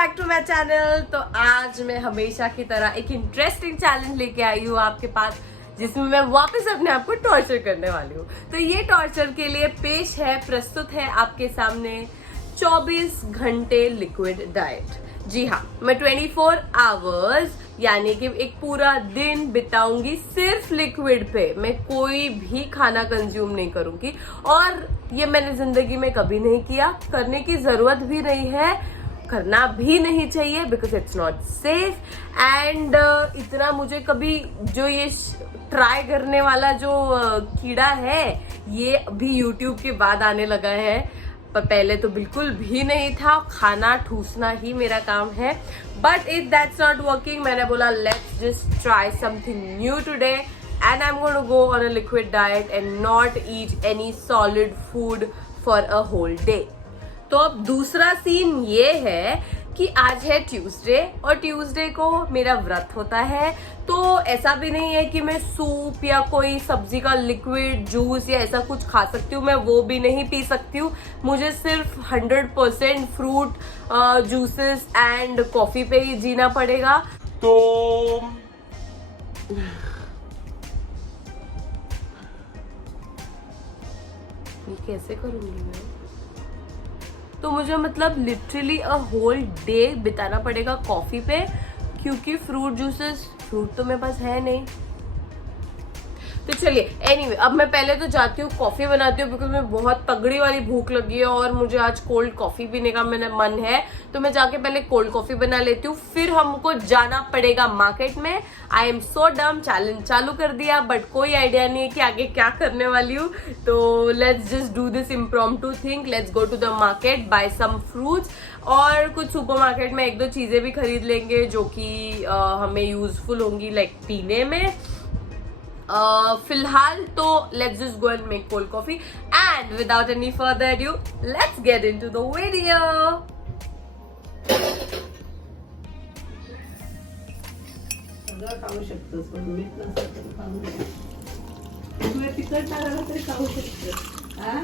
Back to my channel. तो आज मैं हमेशा की तरह एक इंटरेस्टिंग चैलेंज लेके आई हूँ आपके पास, जिसमें मैं वापस अपने आप को टॉर्चर करने वाली हूँ। तो ये टॉर्चर के लिए पेश है, प्रस्तुत है आपके सामने 24 घंटे लिक्विड डाइट। जी हाँ, मैं 24 आवर्स यानी कि एक पूरा दिन बिताऊंगी सिर्फ लिक्विड पे। मैं कोई भी खाना कंज्यूम नहीं करूंगी और ये मैंने जिंदगी में कभी नहीं किया, करने की जरूरत भी नहीं है, करना भी नहीं चाहिए because it's not safe. And इतना मुझे कभी जो ये ट्राई करने वाला जो कीड़ा है ये अभी यूट्यूब के बाद आने लगा है, पर पहले तो बिल्कुल भी नहीं था। खाना ठूसना ही मेरा काम है, but if that's not working, मैंने बोला let's just try something new today and I am going to go on a liquid diet and not eat any solid food for a whole day. तो अब दूसरा सीन ये है कि आज है ट्यूसडे और ट्यूसडे को मेरा व्रत होता है। तो ऐसा भी नहीं है कि मैं सूप या कोई सब्जी का लिक्विड जूस या ऐसा कुछ खा सकती हूँ, मैं वो भी नहीं पी सकती हूँ। मुझे सिर्फ 100% फ्रूट जूसेस एंड कॉफी पे ही जीना पड़ेगा। तो ये कैसे करूंगी मैं? तो मुझे मतलब लिटरली अ होल डे बिताना पड़ेगा कॉफी पे, क्योंकि फ्रूट जूसेस, फ्रूट तो मेरे पास है नहीं। तो चलिए एनीवे, अब मैं पहले तो जाती हूँ कॉफी बनाती हूँ, बिकॉज मैं बहुत तगड़ी वाली भूख लगी है और मुझे आज कोल्ड कॉफी पीने का मेरा मन है। तो मैं जाके पहले कोल्ड कॉफी बना लेती हूँ, फिर हमको जाना पड़ेगा मार्केट में। आई एम सो डम, चैलेंज चालू कर दिया बट कोई आइडिया नहीं है कि आगे क्या करने वाली हूँ। तो let's just do this impromptu thing, let's go to the market, buy some fruits और कुछ सुपरमार्केट में एक दो चीजें भी खरीद लेंगे जो कि हमें यूजफुल होंगी लाइक पीने में। फिलहाल तो let's just go and make cold coffee and without any further due let's get into the video. सगळं खाऊ शकतोस, पण मीठ नसेल तर खाऊ नये. तुला तिखट टाकायला तरी खाऊ शकतोस. हा?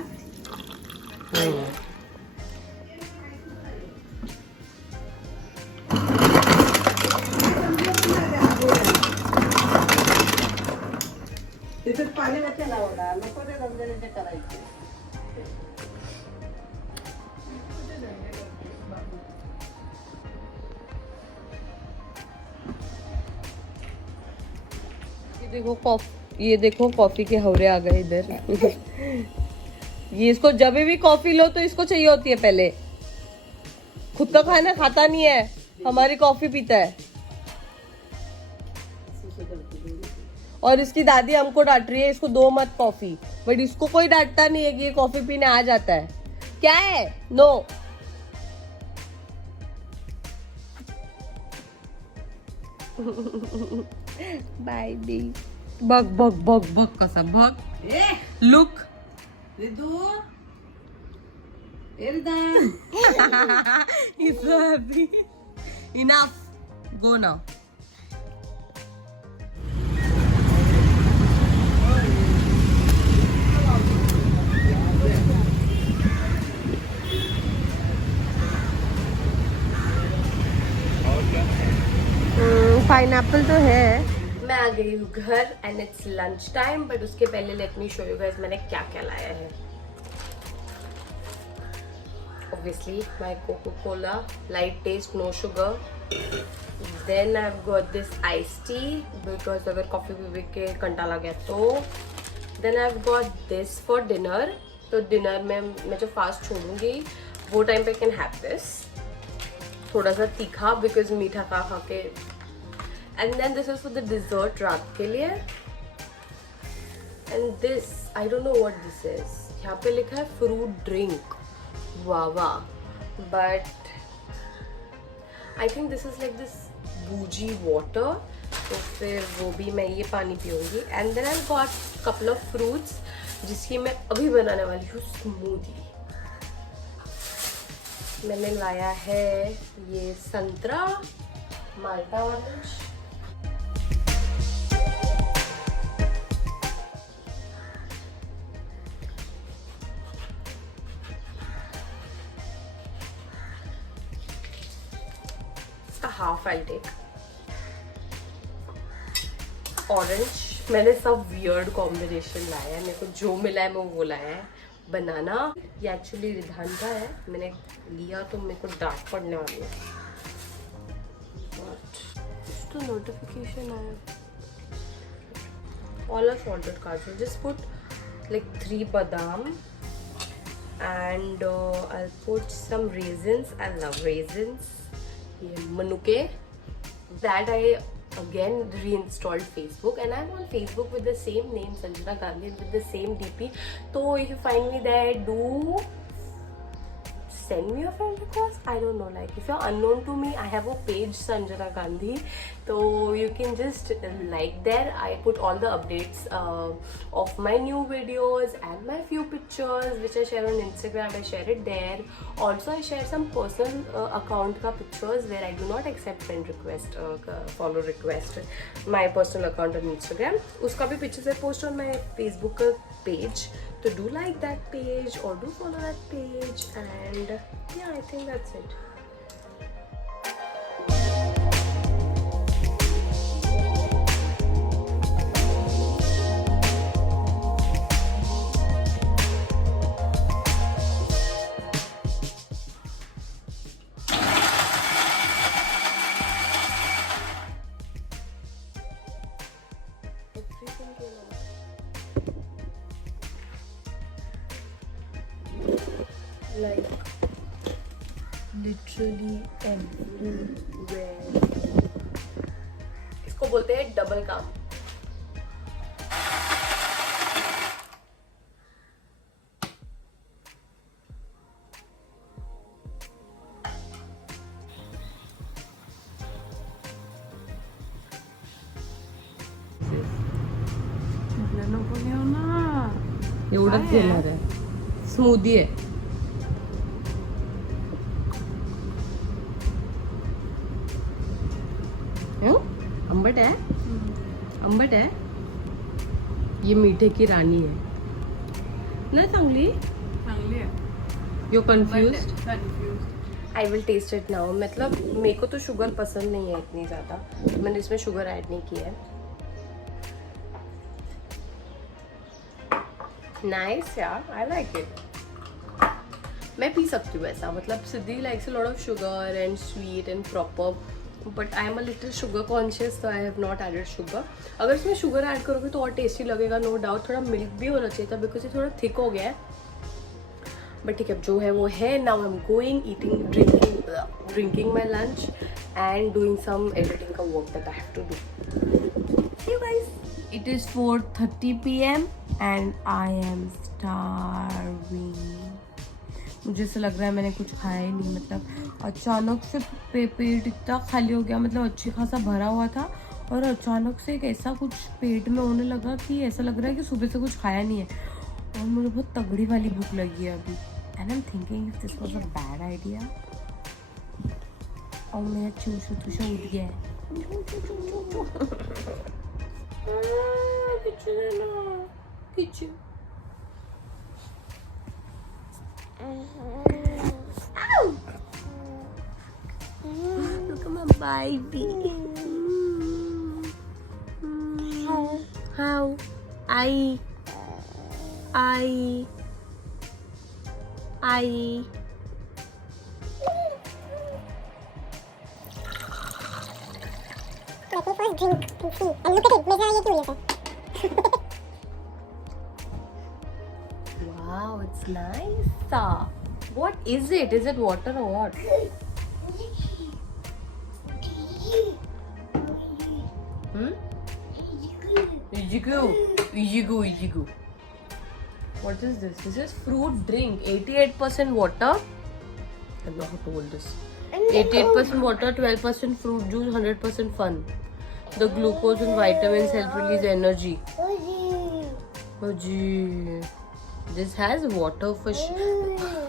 त्याच्यात पाणी नका लावणार, नको ते रमजानचे करायचे. ये देखो कॉफी के हवरे आ गए इधर। ये इसको जब भी कॉफी लो तो इसको चाहिए होती है पहले, खुद का खाना खाता नहीं है, हमारी कॉफी पीता है। और इसकी दादी हमको डांट रही है इसको दो मत कॉफी, बट इसको कोई डांटता नहीं है कि ये कॉफी पीने आ जाता है। क्या है? No. Bye B. Bug bug bug bug कसा बग। लुक रिदू, एरदा. He's so happy. Enough. Go now. Pineapple तो है। मैं आ गई हूँ घर and it's lunch time, but उसके पहले let me show you guys मैंने क्या क्या लाया है। Obviously my Coca-Cola, light taste, no sugar. Then I've got this iced tea because अगर कॉफी पी के कंटा लग गया तो। Then I've got this for dinner. तो डिनर में मैं जो फास्ट छोड़ूंगी वो टाइम पे कैन हैव दिस, थोड़ा सा तीखा बिकॉज मीठा खा खा के। And then this is for the dessert रात के लिए। And this I don't know what this is, यहाँ पे लिखा है फ्रूट ड्रिंक, वावा, but I think this is like this boozy water. तो फिर वो भी मैं ये पानी पीऊंगी। And then I got couple of fruits जिसकी मैं अभी बनाने वाली हूँ स्मूदी। मैंने लाया है ये संतरा, माल्टा orange, half I take orange. मैंने सब वियर्ड कॉम्बिनेशन लाया है, मेरे को जो मिला है मैं वो लाया है। बनाना, ये एक्चुअली रिधान का है, मैंने लिया तो मेरे को डांट पड़ने वाली है। तो नोटिफिकेशन आया, all are salted kaju. Just put like 3 badam and I'll put some raisins. I love raisins. ये manuke. That I again reinstalled Facebook and I'm on Facebook with the same name Sanjana Gandhi with the same DP. So if you find me there, do send me a friend request. I don't know, like if you're unknown to me, I have a page Sanjana Gandhi, so you can just like there. I put all the updates of my new videos and my few pictures which I share on Instagram. I share it there. Also I share some personal account ka pictures where I do not accept friend request, follow request. My personal account on Instagram, uska bhi pictures I post on my Facebook page. So do like that page or do follow that page, and yeah, I think that's it. Everything came out. Like literally everywhere. इसको बोलते हैं डबल काम। एवढंच घेणार आहे, स्मूदी आहे। आंबट है, आंबट है। ये मीठे की रानी है ना, चांगली चांगली है। You confused? Confuse. I will test it now. मतलब मेरे को तो शुगर पसंद नहीं है इतनी ज़्यादा, तो मैंने इसमें शुगर ऐड नहीं की है। नाइस यार, आई लाइक इट। मैं पी सकती हूँ ऐसा, मतलब Siddhi likes a lot of sugar and sweet and proper, but I am a little sugar conscious, तो I have not added sugar. अगर इसमें शुगर ऐड करोगे तो और टेस्टी लगेगा, नो डाउट। थोड़ा मिल्क भी होना चाहिए था बिकॉज ये थोड़ा थिक हो गया है, बट ठीक है, जो है वो है। Now I am going, eating, drinking my lunch and doing some editing का work that I have to do. See you guys, it is 4:30 PM and I am starving. मुझे ऐसा लग रहा है मैंने कुछ खाया ही नहीं, मतलब अचानक से पेट इतना खाली हो गया, मतलब अच्छी खासा भरा हुआ था और अचानक से एक ऐसा कुछ पेट में होने लगा कि ऐसा लग रहा है कि सुबह से कुछ खाया नहीं है और मुझे बहुत तगड़ी वाली भूख लगी है अभी। And I am thinking if this was a bad idea. और मेरा चूचू तुशा उठ गया है। Kitchen look at my baby. How? I. Let me first drink and see. And look at it. मेरा ये क्यों है? Wow, it's nice. What is it? Is it water or what? Ijigu. What is this? This is fruit drink. 88% water. I've not told this. 88% water, 12% fruit juice, 100% fun. The glucose and vitamins help release energy. Oh gee. This has water for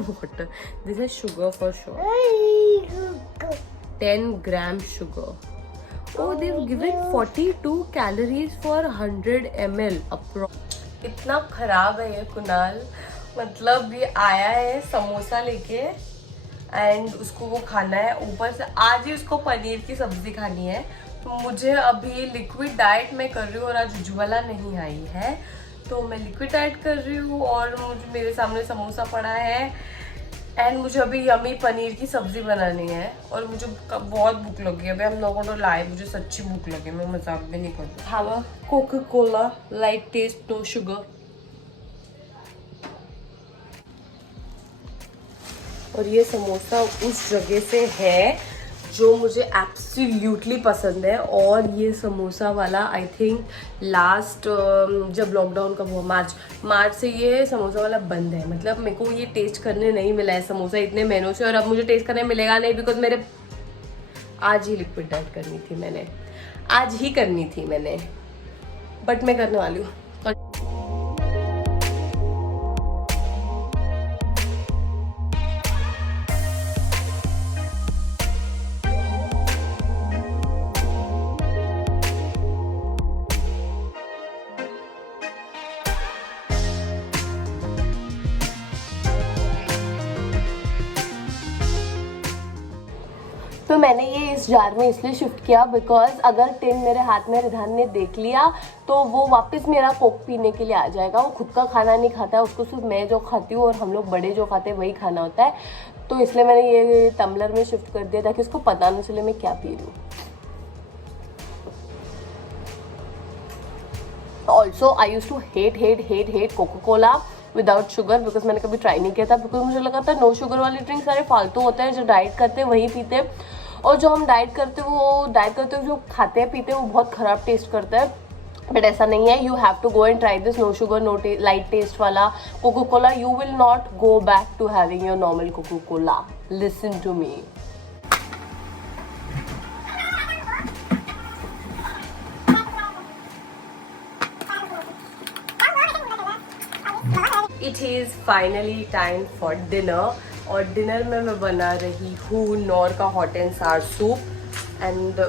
water. This has sugar for sure. 10 gram sugar. Oh, they've given 42 calories for 100 ml. इतना खराब है ये कुणाल, मतलब ये आया है समोसा लेके एंड उसको वो खाना है। ऊपर से आज ही उसको पनीर की सब्जी खानी है। तो मुझे अभी लिक्विड डाइट मैं कर रही हूँ और आज उज्ज्वला नहीं आई है तो मैं लिक्विड डाइट कर रही हूँ। और मुझे मेरे सामने समोसा पड़ा है एंड मुझे अभी यमी पनीर की सब्जी बनानी है और मुझे बहुत भूख लगी है। अभी हम लोगों ने लाए, मुझे सच्ची भूख लगी, मैं मजाक भी नहीं करती। Have a Coca Cola light taste, no sugar. और ये समोसा उस जगह से है जो मुझे एब्सोल्युटली पसंद है। और ये समोसा वाला आई थिंक लास्ट जब लॉकडाउन का हुआ मार्च से ये समोसा वाला बंद है। मतलब मेरे को ये टेस्ट करने नहीं मिला है समोसा इतने महीनों से, और अब मुझे टेस्ट करने मिलेगा नहीं बिकॉज मेरे आज ही लिक्विड डाइट करनी थी मैंने, आज ही करनी थी मैंने, बट मैं करने वाली हूँ। तो मैंने ये इस जार में इसलिए शिफ्ट किया बिकॉज अगर टिन मेरे हाथ में रिधान ने देख लिया तो वो वापस मेरा कोक पीने के लिए आ जाएगा। वो खुद का खाना नहीं खाता है, उसको सिर्फ मैं जो खाती हूँ और हम लोग बड़े जो खाते हैं वही खाना होता है। तो इसलिए मैंने ये टम्बलर में शिफ्ट कर दिया ताकि उसको पता नहीं चले मैं क्या पी रही हूँ। Also I use to hate Coca Cola without sugar because मैंने कभी ट्राई नहीं किया था। बिकॉज मुझे लगा था नो शुगर वाली ड्रिंक सारे फालतू होते हैं, जो डाइट करते हैं वही पीते हैं, और जो हम डाइट करते हैं वो डाइट करते हुए जो खाते हैं पीते हैं वो बहुत खराब टेस्ट करता है। बट ऐसा नहीं है, you have to go and try this no sugar no light taste वाला coca cola. You will not go back to having your normal coca cola. Listen to me. It is finally time for dinner. और dinner में मैं बना रही हूँ Knorr का hot and sour soup. And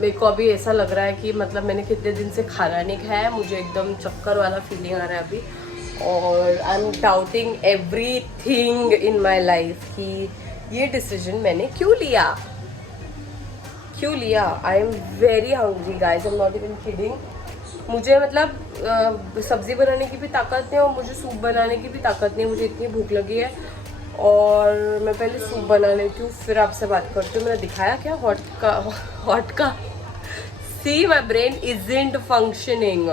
मेरे को अभी ऐसा लग रहा है कि मतलब मैंने कितने दिन से खाना नहीं खाया है, मुझे एकदम चक्कर वाला फीलिंग आ रहा है अभी। और I am doubting everything in my life कि ये डिसीजन मैंने क्यों लिया। I am very hungry guys, I am not even kidding. मुझे मतलब सब्जी बनाने की भी ताकत नहीं और मुझे सूप बनाने की भी ताकत नहीं। मुझे इतनी भूख लगी है और मैं पहले सूप बना लेती हूँ फिर आपसे बात करती हूँ। मैंने दिखाया क्या हॉट का see my brain isn't functioning.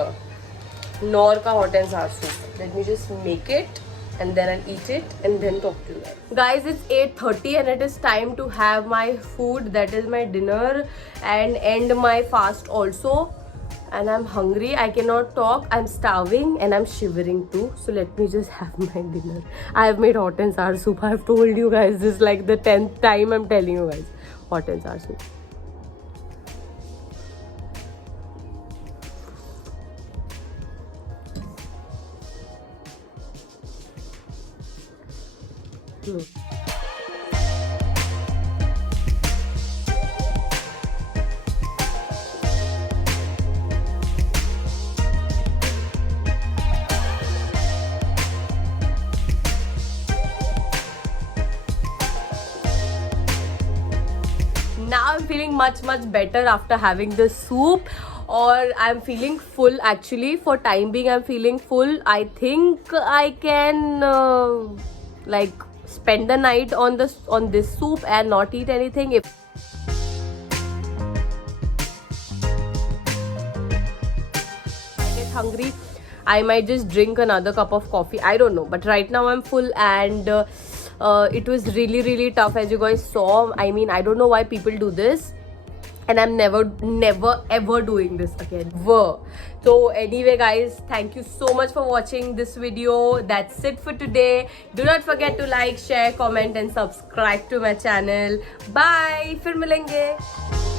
Knorr का hot and sour soup, let me just make it and then I'll eat it and then talk to you guys. It's 8:30 and it is time to have my food, that is my dinner, and end my fast also. And I'm hungry, I cannot talk, I'm starving and I'm shivering too. So let me just have my dinner. I have made hot and sour soup. I have told you guys this is like the 10th time I'm telling you guys. Hot and sour soup. Now I'm feeling much better after having the soup. Or I'm feeling full actually. For time being I'm feeling full. I think I can like spend the night on this soup and not eat anything. If I get hungry, I might just drink another cup of coffee. I don't know, but right now I'm full and it was really tough, as you guys saw. I mean, I don't know why people do this, and I'm never ever doing this again. So anyway guys, thank you so much for watching this video. That's it for today. Do not forget to like, share, comment and subscribe to my channel. Bye, फिर मिलेंगे.